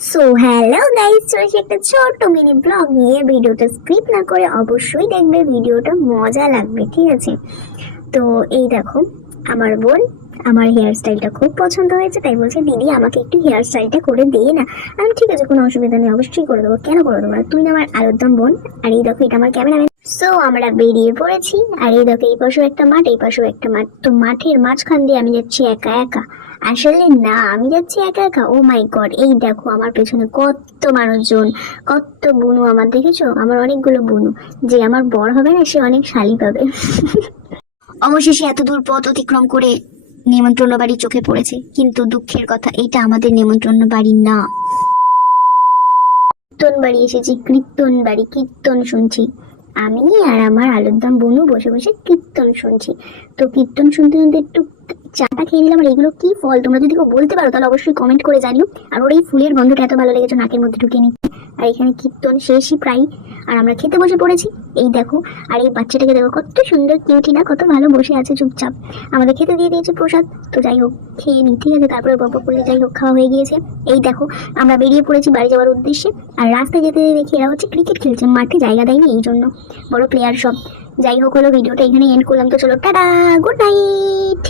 So hello guys, চলেছি একটা ছোট্ট মিনি ব্লগ নিয়ে। ভিডিওটা স্কিপ না করে অবশ্যই দেখবে, ভিডিওটা মজা লাগবে, ঠিক আছে? তো এই দেখো, আমার বোন আমার হেয়ার স্টাইলটা খুব পছন্দ হয়েছে, তাই বলছে দিদি আমাকে একটু হেয়ার স্টাইলটা করে দিয়ে না। আমি ঠিক আছে, কোনো অসুবিধা নেই, অবশ্যই করে দেবো। কেন করে দেবো না? তুই না আমার আলোদ্দাম বোন। আর এই দেখো, এটা আমার ক্যামেরাম্যান। সো আমরা বেরিয়ে পড়েছি। আর এই দেখো, এই পাশেও একটা মাঠ, এই পাশেও একটা মাঠ। তো মাঠের মাঝখান দিয়ে আমি যাচ্ছি একা একা। আসলে না, আমি যাচ্ছি একা একা। ও মাই গড, এই দেখো আমার পেছনে কত মানুষজন, কত বুনু। আমার দেখেছো, আমার অনেকগুলো বুনু। যে আমার বর হবে না, সে অনেক শালি পাবে। অবশেষে এত দূর পথ অতিক্রম করে নেমন্ত্রণ বাড়ি চোখে পড়েছে, কিন্তু দুঃখের কথা, এইটা আমাদের নেমন্ত্রণ বাড়ি না। কীর্তন বাড়ি এসেছি, কীর্তন বাড়ি। কীর্তন শুনছি আমি আর আমার আলুরদম বনু বসে বসে কীর্তন শুনছি। তো কীর্তন শুনতে শুনতে একটু চাটা খেয়ে নিলাম। আর এগুলো কি ফল, তোমরা যদি কেউ বলতে পারো তাহলে অবশ্যই কমেন্ট করে জানিও। আর ওর এই ফুলের গন্ধটা এত ভালো লেগেছে, নাকের মধ্যে ঢুকে নিতে। আর এখানে কীর্তন শেষই প্রায়, আর আমরা খেতে বসে পড়েছি। এই দেখো, আর এই বাচ্চাটাকে দেখো, কত সুন্দর কিউটি না, কত ভালো বসে আছে চুপচাপ। আমাদের খেতে দিয়ে দিয়েছে প্রসাদ। তো যাই হোক, খেয়ে নি, ঠিক আছে? তারপরে গল্প করলে যাই হোক, খাওয়া হয়ে গিয়েছে। এই দেখো, আমরা বেরিয়ে পড়েছি বাড়ি যাওয়ার উদ্দেশ্যে। আর রাস্তায় যেতে দেখি এরা হচ্ছে ক্রিকেট খেলছে, মাঠে জায়গা দেয়নি, এই জন্য বড় প্লেয়ার সব। যাই হোক, হলো ভিডিওটা এখানে এন্ড করলাম। তো চলো, টাটা, গুড নাইট।